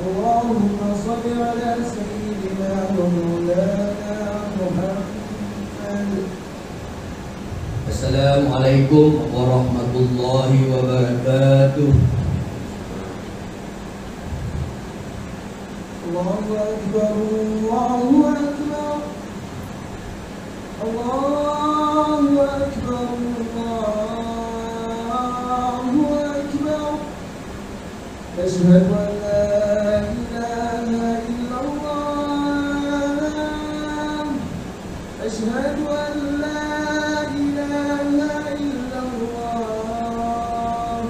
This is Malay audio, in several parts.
اللهم صل على سيدنا ومولانا محمد. Assalamualaikum warahmatullahi wabarakatuh. Allahu Akbar, Allahu Akbar, Allahu Akbar, Allahu Akbar. Asyhadu an la ilaha illallah. Asyhadu an la ilaha illallah.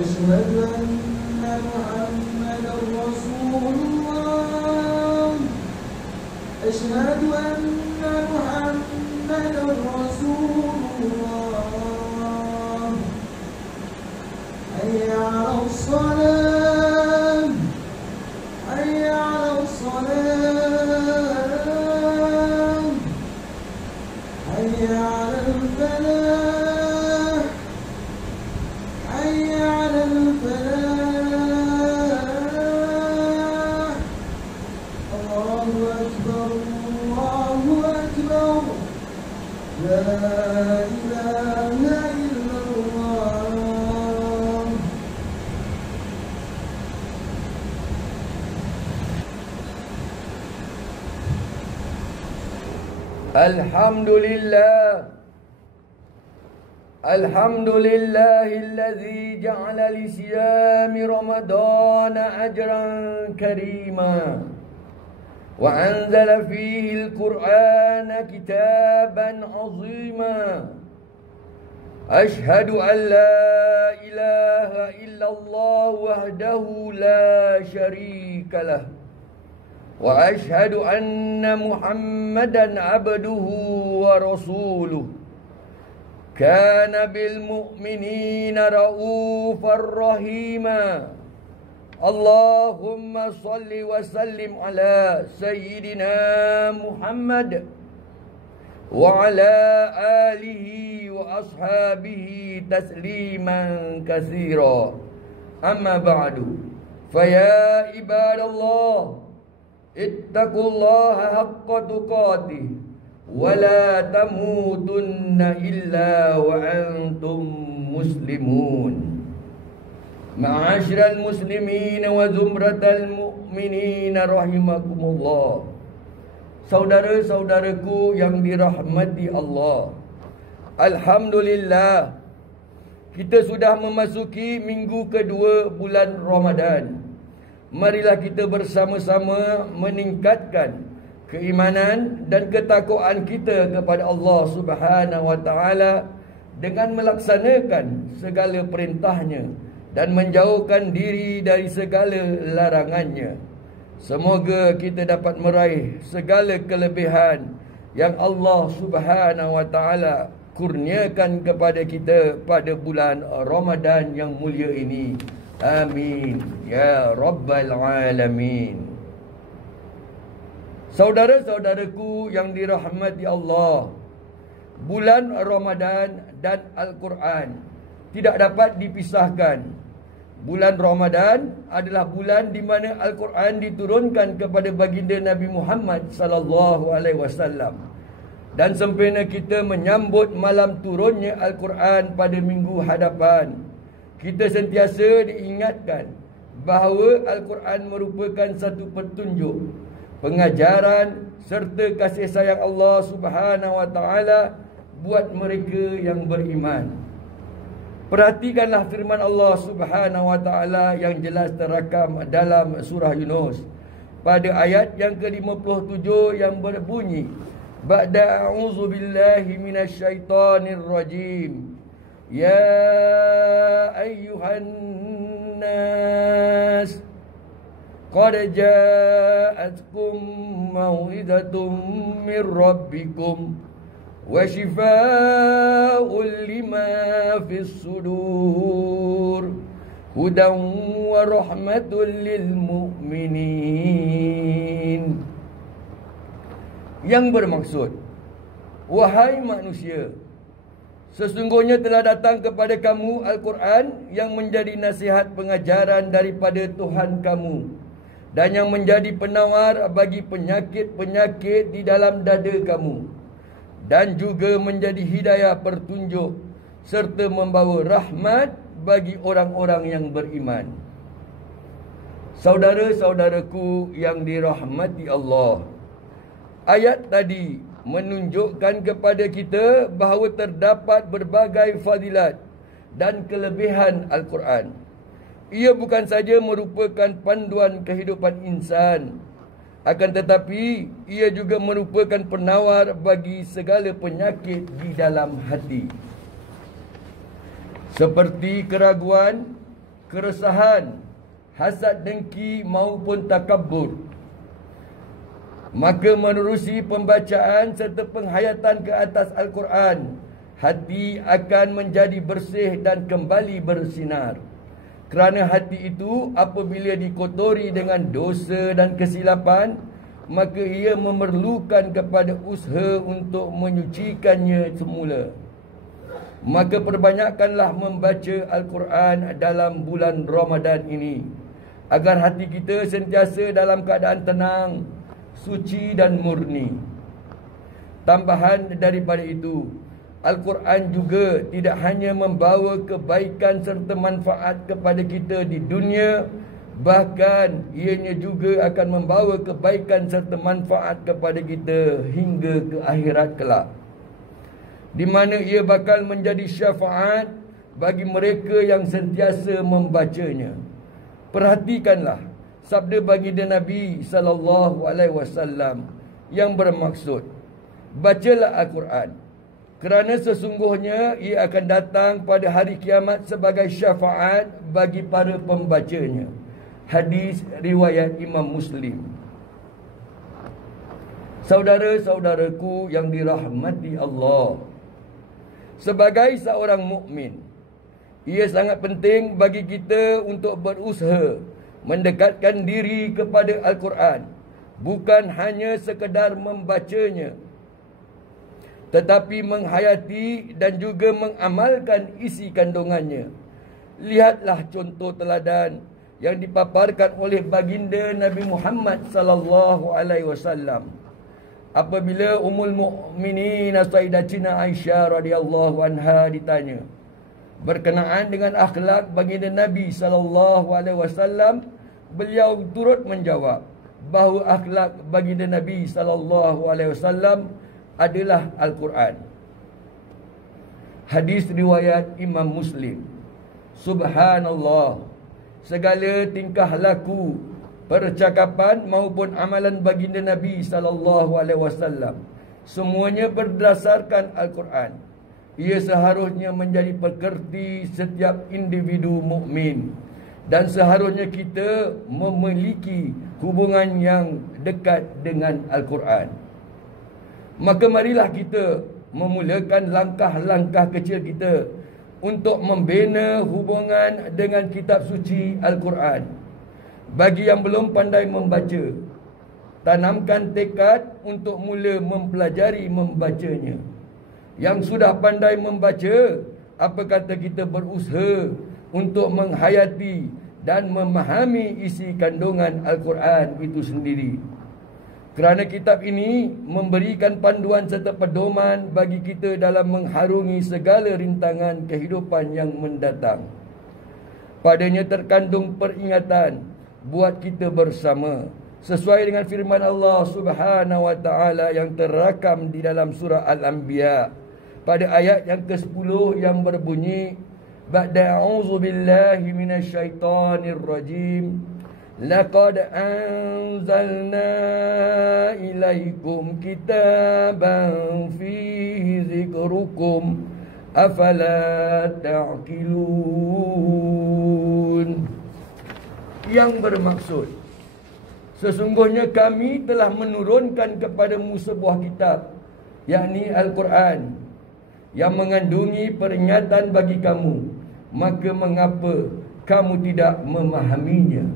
Asyhadu anna Muhammadar Rasulullah. Asyhadu anna Muhammadar Rasulullah. Hayya 'alas salam, hayya 'alas salam, hayya 'alal falah, hayya 'alal falah. Allahu Akbar, Allahu Akbar. La ilaha illallah. Alhamdulillah. Alhamdulillahilladzi ja'ala li siyami ramadana ajran karima wa anzala fihi al-Qur'ana kitaban 'azima. Ashhadu an la ilaha illallah wahdahu la syarika lah. Wa ashhadu anna Muhammadan abduhu wa rasuluh. Kana bil mu'minina raufar rahima. Allahumma salli wa sallim ala sayyidina Muhammad wa ala alihi wa ashabihi tasliman katsira. Amma ba'du. Faya ibadallah, ittaqullaha haqqa tuqatih wa la tamutunna illa wa antum muslimun. Ma'asyiral muslimin wa zumratal mu'minin rahimakumullah. Saudara-saudaraku yang dirahmati Allah, alhamdulillah, kita sudah memasuki minggu kedua bulan Ramadan. Marilah kita bersama-sama meningkatkan keimanan dan ketakwaan kita kepada Allah Subhanahu wa taala dengan melaksanakan segala perintahnya dan menjauhkan diri dari segala larangannya. Semoga kita dapat meraih segala kelebihan yang Allah Subhanahu wa taala kurniakan kepada kita pada bulan Ramadan yang mulia ini. Amin ya rabbal alamin. Saudara-saudaraku yang dirahmati Allah, bulan Ramadan dan Al-Quran tidak dapat dipisahkan. Bulan Ramadan adalah bulan di mana Al-Quran diturunkan kepada baginda Nabi Muhammad sallallahu alaihi wasallam. Dan sempena kita menyambut malam turunnya Al-Quran pada minggu hadapan, kita sentiasa diingatkan bahawa Al-Quran merupakan satu petunjuk, pengajaran serta kasih sayang Allah Subhanahu wa taala buat mereka yang beriman. Perhatikanlah firman Allah Subhanahu wa taala yang jelas terakam dalam surah Yunus pada ayat yang ke-57 yang berbunyi, ba'da a'udzu billahi minasyaitonir rajim. Ya ayyuhan nas qad ja'atkum mau'izatum mir rabbikum wa shifaa'un lima fis sudur hudan wa rahmatul lil mu'minin. Yang bermaksud, wahai manusia, Sesungguhnya telah datang kepada kamu Al-Quran yang menjadi nasihat pengajaran daripada Tuhan kamu dan yang menjadi penawar bagi penyakit-penyakit di dalam dada kamu dan juga menjadi hidayah petunjuk serta membawa rahmat bagi orang-orang yang beriman. Saudara-saudaraku yang dirahmati Allah, ayat tadi menunjukkan kepada kita bahawa terdapat berbagai fadilat dan kelebihan Al-Quran. Ia bukan saja merupakan panduan kehidupan insan, akan tetapi ia juga merupakan penawar bagi segala penyakit di dalam hati, seperti keraguan, keresahan, hasad dengki maupun takabur. Maka menerusi pembacaan serta penghayatan ke atas Al-Quran, hati akan menjadi bersih dan kembali bersinar. Kerana hati itu apabila dikotori dengan dosa dan kesilapan, maka ia memerlukan kepada usaha untuk menyucikannya semula. Maka perbanyakkanlah membaca Al-Quran dalam bulan Ramadan ini, agar hati kita sentiasa dalam keadaan tenang, suci dan murni. Tambahan daripada itu, Al-Quran juga tidak hanya membawa kebaikan serta manfaat kepada kita di dunia, bahkan ianya juga akan membawa kebaikan serta manfaat kepada kita hingga ke akhirat kelak, di mana ia bakal menjadi syafaat bagi mereka yang sentiasa membacanya. Perhatikanlah sabda baginda Nabi SAW yang bermaksud, bacalah Al-Quran, kerana sesungguhnya ia akan datang pada hari kiamat sebagai syafaat bagi para pembacanya. Hadis riwayat Imam Muslim. Saudara-saudaraku yang dirahmati Allah, sebagai seorang mukmin, ia sangat penting bagi kita untuk berusaha mendekatkan diri kepada Al-Quran, bukan hanya sekadar membacanya, tetapi menghayati dan juga mengamalkan isi kandungannya. Lihatlah contoh teladan yang dipaparkan oleh baginda Nabi Muhammad SAW. Apabila Ummul Mukminin Sayyidatina Aisyah radhiyallahu anha ditanya berkenaan dengan akhlak baginda Nabi SAW, beliau turut menjawab bahawa akhlak baginda Nabi SAW adalah Al-Quran. Hadis riwayat Imam Muslim. Subhanallah, segala tingkah laku, percakapan maupun amalan baginda Nabi SAW semuanya berdasarkan Al-Quran. Ia seharusnya menjadi pekerti setiap individu mukmin, dan seharusnya kita memiliki hubungan yang dekat dengan Al-Quran. Maka marilah kita memulakan langkah-langkah kecil kita untuk membina hubungan dengan kitab suci Al-Quran. Bagi yang belum pandai membaca, tanamkan tekad untuk mula mempelajari membacanya. Yang sudah pandai membaca, apa kata kita berusaha untuk menghayati dan memahami isi kandungan Al-Quran itu sendiri. Kerana kitab ini memberikan panduan serta pedoman bagi kita dalam mengharungi segala rintangan kehidupan yang mendatang. Padanya terkandung peringatan buat kita bersama, sesuai dengan firman Allah Subhanahu wa taala yang terrakam di dalam surah Al-Anbiya pada ayat yang ke-10 yang berbunyi, ba'da a'udzu billahi minasyaitonir rajim, laqad anzalna ilaikum kitaban fihi zikrukum afala ta'qilun. Yang bermaksud, sesungguhnya kami telah menurunkan kepadamu sebuah kitab, yakni Al-Quran, yang mengandungi peringatan bagi kamu, maka mengapa kamu tidak memahaminya?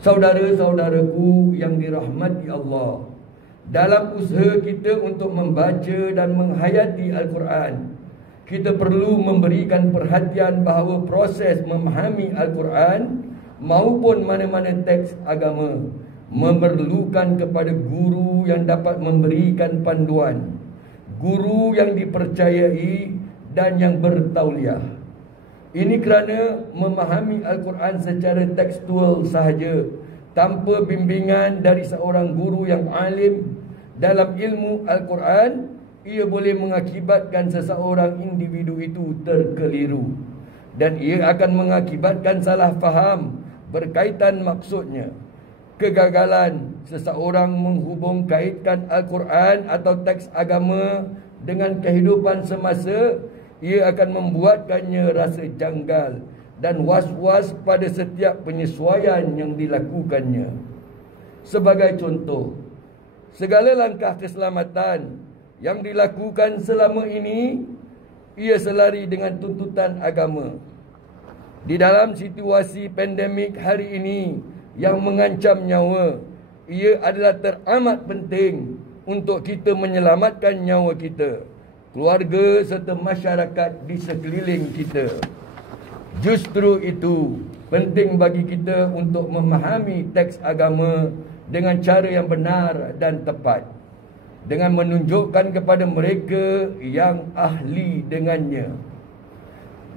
Saudara-saudaraku yang dirahmati Allah, Dalam usaha kita untuk membaca dan menghayati Al-Quran, kita perlu memberikan perhatian bahawa proses memahami Al-Quran maupun mana-mana teks agama memerlukan kepada guru yang dapat memberikan panduan, guru yang dipercayai dan yang bertauliah. Ini kerana memahami Al-Quran secara tekstual sahaja, tanpa bimbingan dari seorang guru yang alim dalam ilmu Al-Quran, ia boleh mengakibatkan seseorang individu itu terkeliru, dan ia akan mengakibatkan salah faham berkaitan maksudnya. Kegagalan seseorang menghubung kaitkan Al-Quran atau teks agama dengan kehidupan semasa, ia akan membuatkannya rasa janggal dan was-was pada setiap penyesuaian yang dilakukannya. Sebagai contoh, segala langkah keselamatan yang dilakukan selama ini, ia selari dengan tuntutan agama. Di dalam situasi pandemik hari ini yang mengancam nyawa, ia adalah teramat penting untuk kita menyelamatkan nyawa kita, keluarga serta masyarakat di sekeliling kita. Justru itu penting bagi kita untuk memahami teks agama dengan cara yang benar dan tepat, dengan menunjukkan kepada mereka yang ahli dengannya.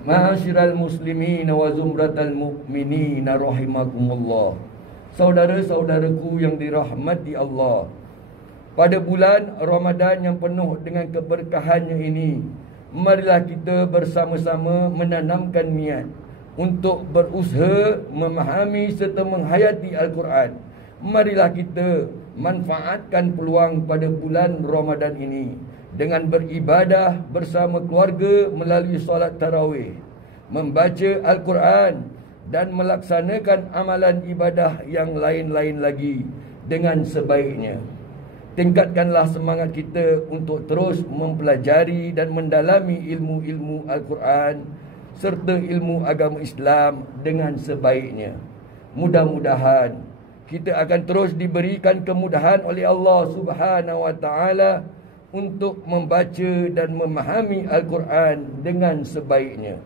Ma'asyiral muslimin wa zumratal mu'minin rahimakumullah. Saudara-saudaraku yang dirahmati Allah, pada bulan Ramadan yang penuh dengan keberkahannya ini, marilah kita bersama-sama menanamkan niat untuk berusaha memahami serta menghayati Al-Quran. Marilah kita manfaatkan peluang pada bulan Ramadan ini dengan beribadah bersama keluarga melalui solat tarawih, membaca Al-Quran dan melaksanakan amalan ibadah yang lain-lain lagi dengan sebaiknya. Tingkatkanlah semangat kita untuk terus mempelajari dan mendalami ilmu-ilmu Al-Quran serta ilmu agama Islam dengan sebaiknya. Mudah-mudahan kita akan terus diberikan kemudahan oleh Allah Subhanahu wa taala untuk membaca dan memahami Al-Quran dengan sebaiknya,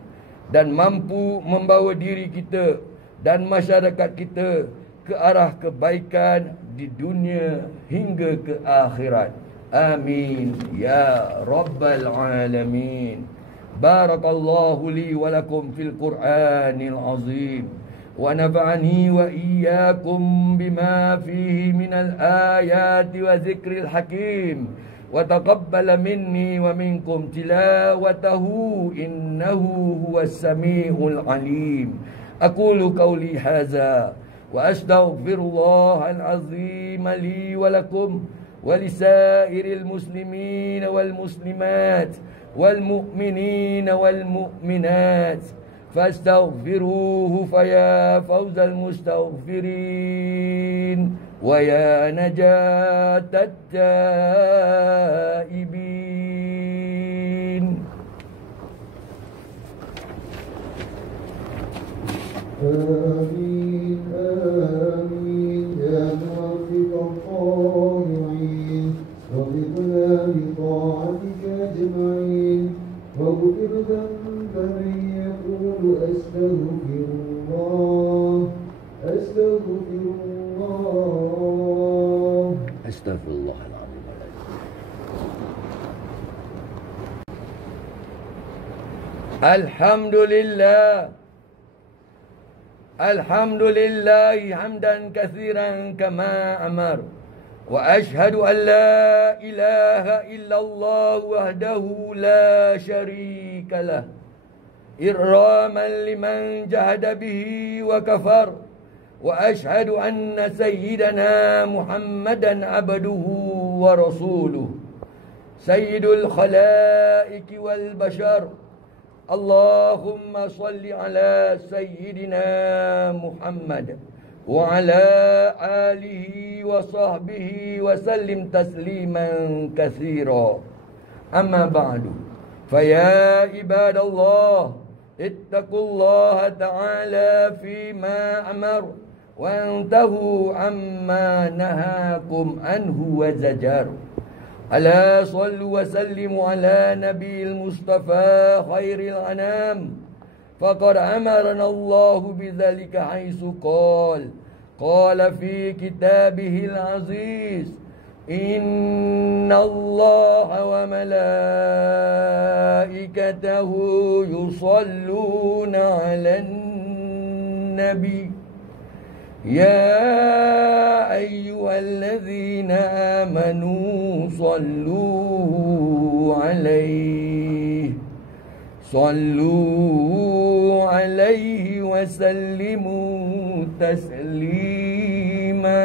dan mampu membawa diri kita dan masyarakat kita ke arah kebaikan di dunia hingga ke akhirat. Amin ya rabbal alamin. Barakallahu li wa lakum fil Qur'anil azim, wa nafa'ani wa iyyakum bima fihi minal ayati wa zikril hakim, wa taqabbala minni wa minkum tilawatahu innahu huwas samiul alim. Aqulu qawli hadza wa astaghfirullahal azim li wa lakum wa lisairil muslimin wal muslimat wal mu'minin wal mu'minat fastaghfiruhu faya fawzal mustaghfirin wa ya najatat taibin. آمين آمين يا موفق الطائعين، وفقنا لطاعتك أجمعين، واغفر ذنب من يقول أستغفر الله أستغفر الله أستغفر الله العظيم. Alhamdulillah, alhamdulillah hamdan katsiran kama amar, wa ashhadu an la ilaha illallah wahdahu la syarika lah, irraman liman jahada bihi wa kafar, wa ashhadu anna sayyidana Muhammadan abduhu wa rasuluh, sayyidul khalaiqi wal bashar. Allahumma salli ala sayyidina Muhammad wa ala alihi wa sahbihi wa sallim tasliman katsira. Amma ba'du, faya ibadallah ittaqullaha ta'ala fima amar وانتهوا عما نهاكم عنه وزجر. ألا صلوا وسلموا على نبي المصطفى خير الأنام، فقد أمرنا الله بذلك حيث قال في كتابه العزيز: إن الله وملائكته يصلون على النبي يا أيها الذين آمنوا صلوا عليه وسلموا تسليما.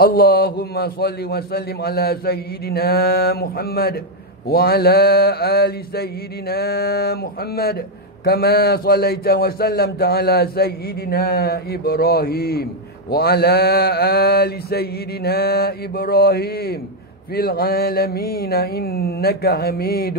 اللهم صل وسلم على سيدنا محمد وعلى آل سيدنا محمد كما صليت وسلمت على سيدنا إبراهيم وعلى آل سيدنا إبراهيم في العالمين إنك حميد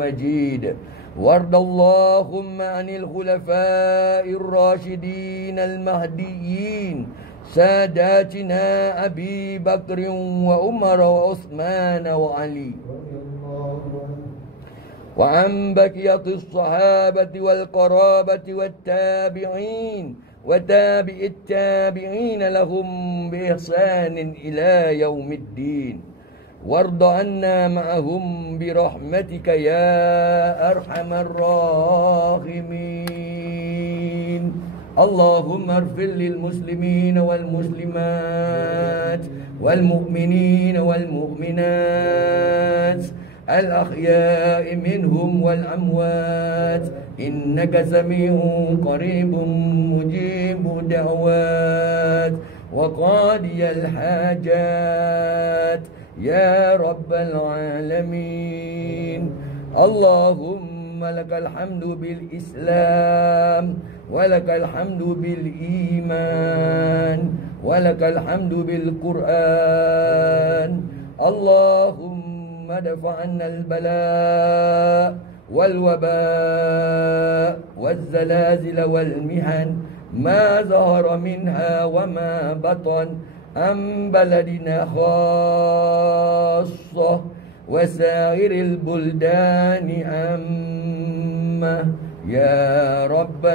مجيد. وارض اللهم عن الخلفاء الراشدين المهديين ساداتنا أبي بكر وعمر وعثمان وعلي، وعن بقية الصحابة والقرابة والتابعين وتابع التابعين لهم بإحسان إلى يوم الدين. وارض عنا معهم برحمتك يا أرحم الراحمين. اللهم اغفر للمسلمين والمسلمات والمؤمنين والمؤمنات الأحياء منهم والأموات إنك سميع قريب مجيب الدعوات وقاضي الحاجات يا رب العالمين. اللهم لك الحمد بالإسلام ولك الحمد بالإيمان ولك الحمد بالقرآن. اللهم ادفع عنا البلاء والوباء والزلازل والمحن ما ظهر منها وما بطن عن بلدنا خاصة وسائر البلدان عامة يا رب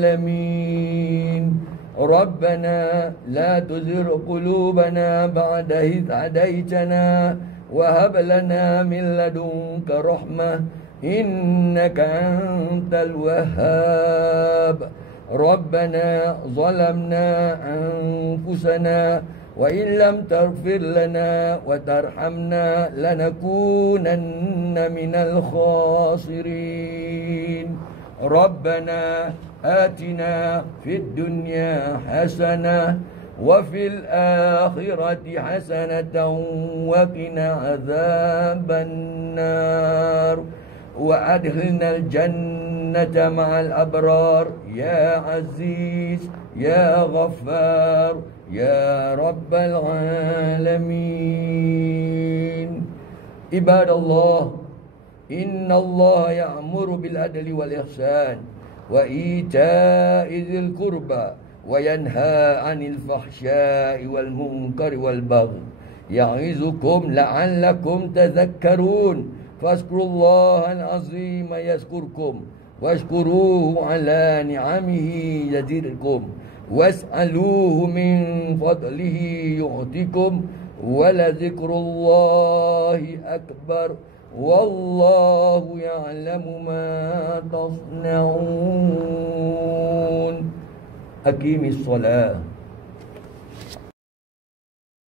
العالمين. ربنا لا تزغ قلوبنا بعد إذ هديتنا وهب لنا من لدنك رحمة إنك أنت الوهاب. ربنا ظلمنا أنفسنا وإن لم تغفر لنا وترحمنا لنكونن من الخاسرين. ربنا آتنا في الدنيا حسنة وفي الآخرة حسنة وقنا عذاب النار وأدخلنا الجنة مع الأبرار يا عزيز يا غفار يا رب العالمين. عباد الله، إن الله يأمر بالعدل والإحسان وإيتاء ذي القربى وينهى عن الفحشاء والمنكر والبغي يعظكم لعلكم تذكرون. فاذكروا الله العظيم يذكركم واشكروه على نعمه يزدكم واسألوه من فضله يعطكم ولذكر الله أكبر والله يعلم ما تصنعون. أقيم الصلاة.